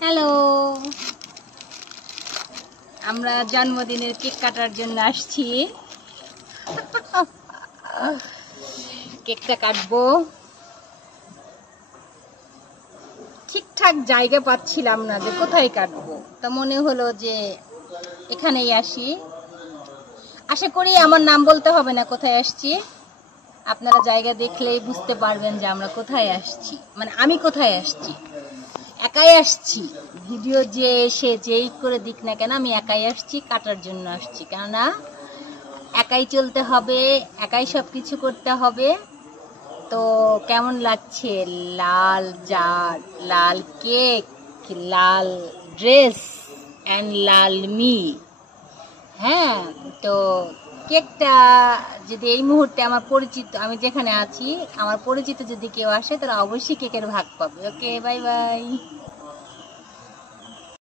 Hello, আমরা জন্মদিনের cake কাটার জন্য আসছি। কেকটা কাটবো, ঠিকঠাক জায়গা পাচ্ছিলাম না যে কোথায় কাটবো, তা মনে হলো যে এখানেই আসি। আশা করি আমার নাম বলতে হবে না কোথায় আসছি, আপনারা জায়গা দেখলেই বুঝতে পারবেন যে আমরা কোথায় আসছি, মানে আমি কোথায় আসছি। একাই আসছি, ভিডিও যে এসে যেই করে দিক না কেন আমি একাই আসছি, কাটার জন্য আসছি। কেননা একাই চলতে হবে, একাই সব কিছু করতে হবে। তো কেমন লাগছে? লাল জার, লাল কেক, লাল ড্রেস অ্যান্ড লাল মি। হ্যাঁ, তো কেকটা যদি এই মুহূর্তে আমার পরিচিত, আমি যেখানে আছি আমার পরিচিত যদি কেউ আসে তারা অবশ্যই কেকের ভাগ পাবে। ওকে, বাই বাই।